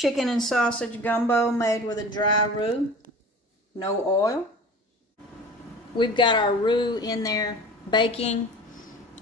chicken and sausage gumbo made with a dry roux, no oil. We've got our roux in there baking.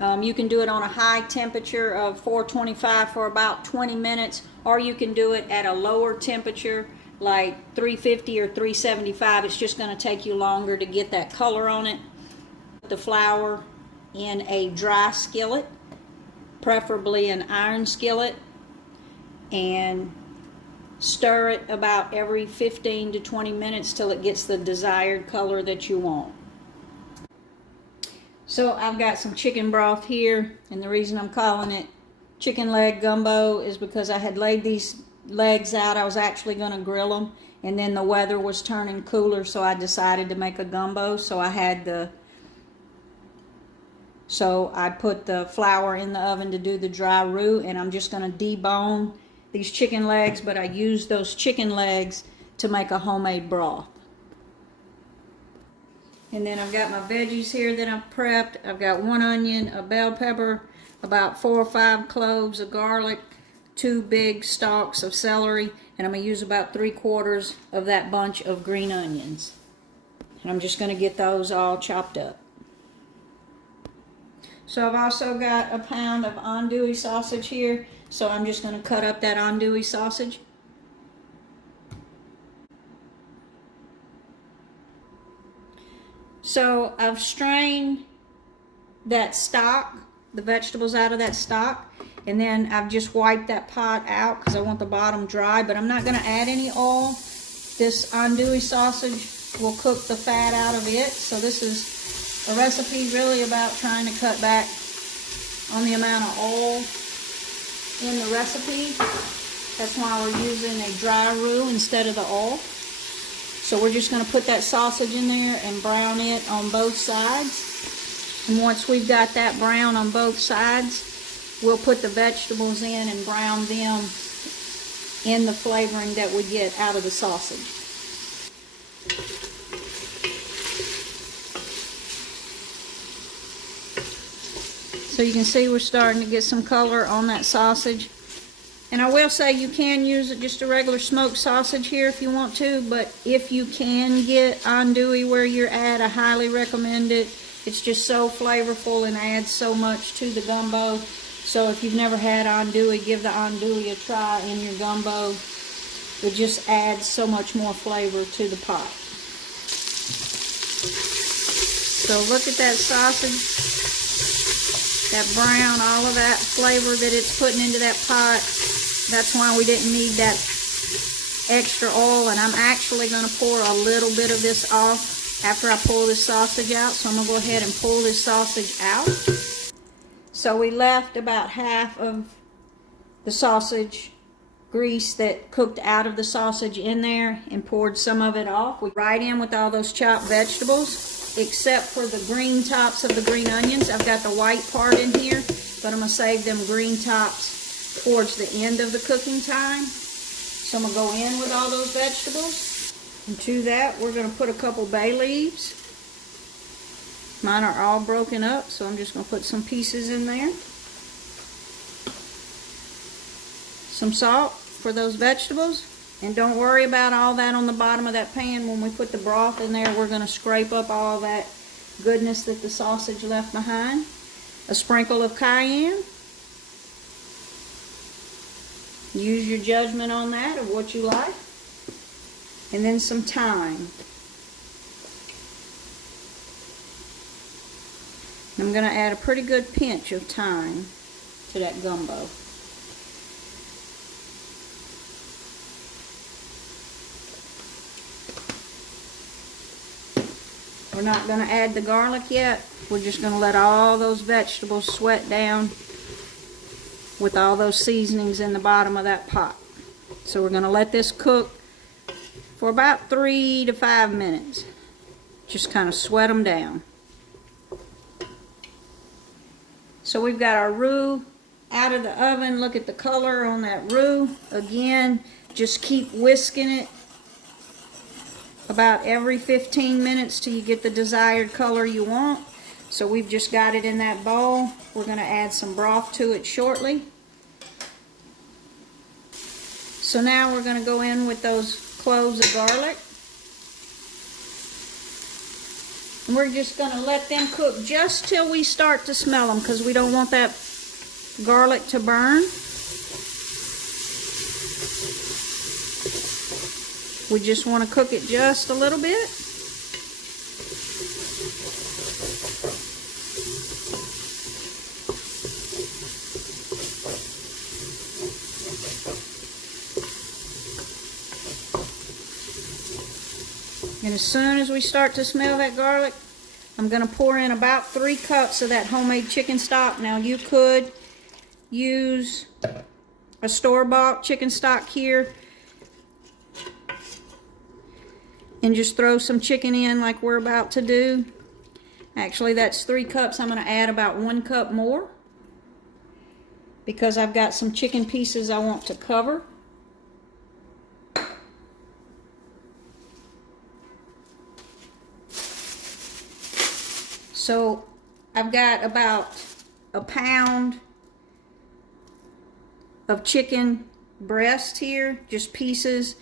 You can do it on a high temperature of 425 for about 20 minutes, or you can do it at a lower temperature like 350 or 375. It's just going to take you longer to get that color on it. Put the flour in a dry skillet, preferably an iron skillet, and stir it about every 15 to 20 minutes till it gets the desired color that you want. So I've got some chicken broth here, and the reason I'm calling it chicken leg gumbo is because I had laid these legs out. I was actually going to grill them, and then the weather was turning cooler, so I decided to make a gumbo. So I put the flour in the oven to do the dry roux, and I'm just going to debone these chicken legs, but I used those chicken legs to make a homemade broth. And then I've got my veggies here that I've prepped. I've got 1 onion, a bell pepper, about 4 or 5 cloves of garlic, 2 big stalks of celery, and I'm going to use about 3/4 of that bunch of green onions. And I'm just going to get those all chopped up. So I've also got a pound of andouille sausage here, so I'm just going to cut up that andouille sausage. So I've strained that stock, the vegetables out of that stock, and then I've just wiped that pot out because I want the bottom dry, but I'm not going to add any oil. This andouille sausage will cook the fat out of it. So this is a recipe really about trying to cut back on the amount of oil in the recipe. That's why we're using a dry roux instead of the oil. So we're just going to put that sausage in there and brown it on both sides. And once we've got that brown on both sides, we'll put the vegetables in and brown them in the flavoring that we get out of the sausage. So you can see we're starting to get some color on that sausage. And I will say you can use just a regular smoked sausage here if you want to, but if you can get andouille where you're at, I highly recommend it. It's just so flavorful and adds so much to the gumbo. So if you've never had andouille, give the andouille a try in your gumbo. It just adds so much more flavor to the pot. So look at that sausage, that brown, all of that flavor that it's putting into that pot. That's why we didn't need that extra oil, and I'm actually going to pour a little bit of this off after I pull this sausage out. So I'm going to go ahead and pull this sausage out. So we left about half of the sausage grease that cooked out of the sausage in there and poured some of it off. We right in with all those chopped vegetables, except for the green tops of the green onions. I've got the white part in here, but I'm going to save them green tops towards the end of the cooking time. So I'm going to go in with all those vegetables. And to that, we're going to put a couple bay leaves. Mine are all broken up, so I'm just going to put some pieces in there. Some salt for those vegetables. And don't worry about all that on the bottom of that pan. When we put the broth in there, we're going to scrape up all that goodness that the sausage left behind. A sprinkle of cayenne. Use your judgment on that of what you like. And then some thyme. I'm going to add a pretty good pinch of thyme to that gumbo. We're not going to add the garlic yet. We're just going to let all those vegetables sweat down with all those seasonings in the bottom of that pot. So we're going to let this cook for about 3 to 5 minutes. Just kind of sweat them down. So we've got our roux out of the oven. Look at the color on that roux. Again, just keep whisking it about every 15 minutes till you get the desired color you want. So we've just got it in that bowl. We're going to add some broth to it shortly. So now we're going to go in with those cloves of garlic. And we're just going to let them cook just till we start to smell them, because we don't want that garlic to burn. We just want to cook it just a little bit. And as soon as we start to smell that garlic, I'm going to pour in about 3 cups of that homemade chicken stock. Now you could use a store-bought chicken stock here and just throw some chicken in like we're about to do. Actually, that's 3 cups. I'm going to add about 1 cup more because I've got some chicken pieces I want to cover. So I've got about a pound of chicken breast here, just pieces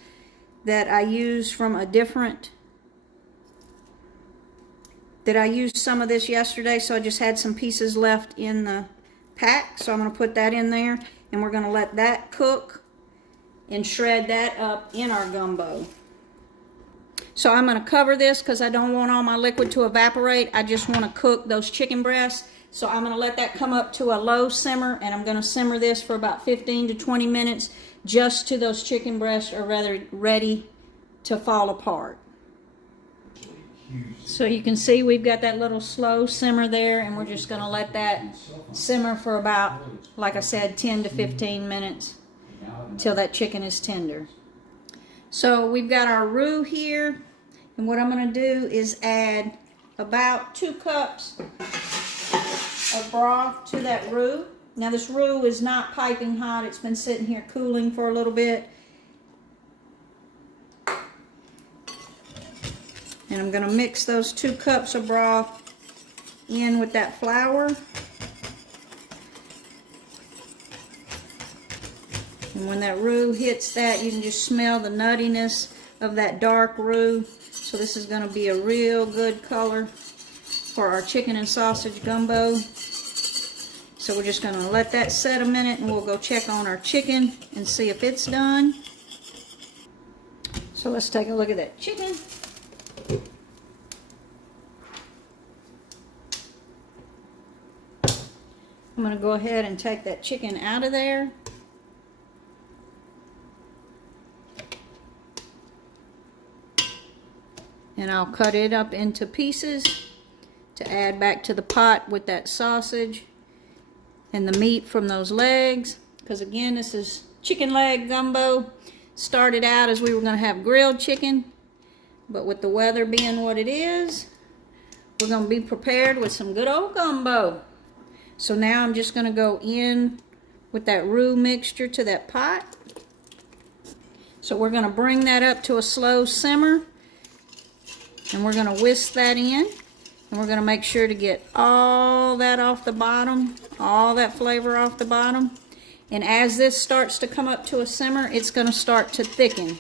that I used from a different, I used some of this yesterday, so I just had some pieces left in the pack. So I'm going to put that in there, and we're going to let that cook and shred that up in our gumbo. So I'm going to cover this because I don't want all my liquid to evaporate. I just want to cook those chicken breasts. So I'm going to let that come up to a low simmer, and I'm going to simmer this for about 15 to 20 minutes just till those chicken breasts are rather ready to fall apart. So you can see we've got that little slow simmer there, and we're just going to let that simmer for about, like I said, 10 to 15 minutes till that chicken is tender. So we've got our roux here, and what I'm going to do is add about 2 cups of broth to that roux. Now this roux is not piping hot. It's been sitting here cooling for a little bit. And I'm going to mix those 2 cups of broth in with that flour. And when that roux hits that, you can just smell the nuttiness of that dark roux. So this is going to be a real good color for our chicken and sausage gumbo. So we're just going to let that set a minute, and we'll go check on our chicken and see if it's done. So let's take a look at that chicken. I'm going to go ahead and take that chicken out of there. And I'll cut it up into pieces to add back to the pot with that sausage and the meat from those legs. Because again, this is chicken leg gumbo. Started out as we were going to have grilled chicken, but with the weather being what it is, we're going to be prepared with some good old gumbo. So now I'm just going to go in with that roux mixture to that pot. So we're going to bring that up to a slow simmer. And we're going to whisk that in, and we're going to make sure to get all that off the bottom, all that flavor off the bottom. And as this starts to come up to a simmer, it's going to start to thicken.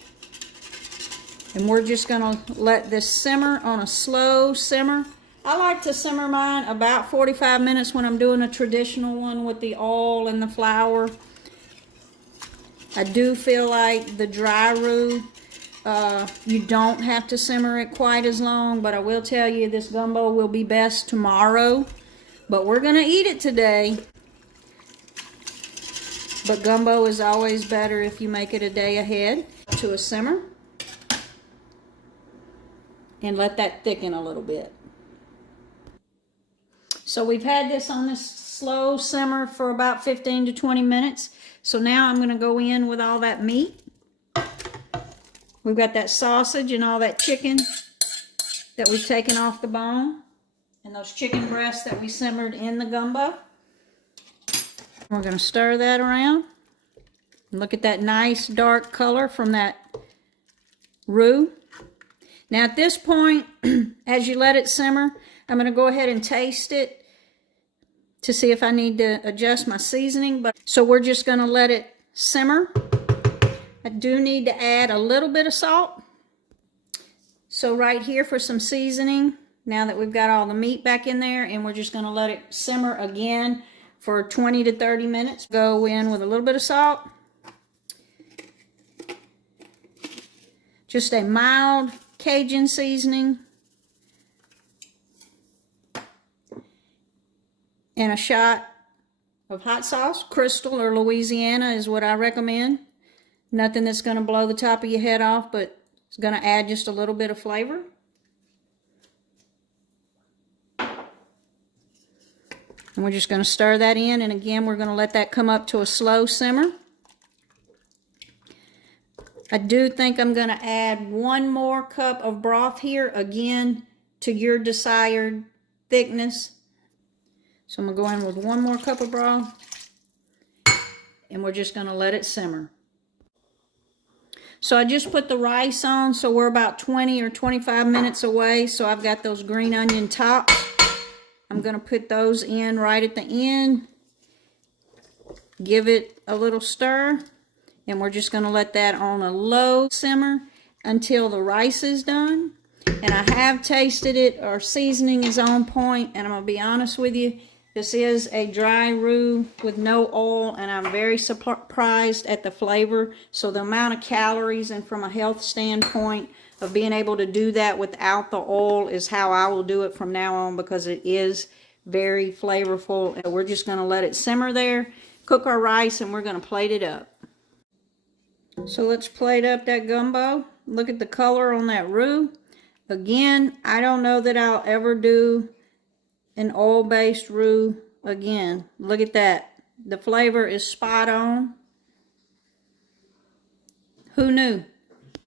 And we're just going to let this simmer on a slow simmer. I like to simmer mine about 45 minutes when I'm doing a traditional one with the oil and the flour. I do feel like the dry roux, you don't have to simmer it quite as long, but I will tell you this gumbo will be best tomorrow. But we're going to eat it today. But gumbo is always better if you make it a day ahead. To a simmer. And let that thicken a little bit. So we've had this on this slow simmer for about 15 to 20 minutes. So now I'm going to go in with all that meat. We've got that sausage and all that chicken that we've taken off the bone, and those chicken breasts that we simmered in the gumbo. We're going to stir that around. Look at that nice dark color from that roux. Now at this point, as you let it simmer, I'm going to go ahead and taste it to see if I need to adjust my seasoning. So we're just going to let it simmer. I do need to add a little bit of salt. So right here for some seasoning, now that we've got all the meat back in there, and we're just going to let it simmer again for 20 to 30 minutes. Go in with a little bit of salt. Just a mild Cajun seasoning. And a shot of hot sauce. Crystal or Louisiana is what I recommend. Nothing that's going to blow the top of your head off, but it's going to add just a little bit of flavor. And we're just going to stir that in, and again, we're going to let that come up to a slow simmer. I do think I'm going to add 1 more cup of broth here, again, to your desired thickness. So I'm going to go in with 1 more cup of broth, and we're just going to let it simmer. So I just put the rice on, so we're about 20 or 25 minutes away. So I've got those green onion tops. I'm going to put those in right at the end. Give it a little stir, and we're just going to let that on a low simmer until the rice is done. And I have tasted it. Our seasoning is on point, and I'm going to be honest with you. This is a dry roux with no oil, and I'm very surprised at the flavor. So the amount of calories, and from a health standpoint of being able to do that without the oil, is how I will do it from now on, because it is very flavorful. And we're just going to let it simmer there, cook our rice, and we're going to plate it up. So let's plate up that gumbo. Look at the color on that roux. Again, I don't know that I'll ever do an oil-based roux again. Look at that. The flavor is spot on. Who knew?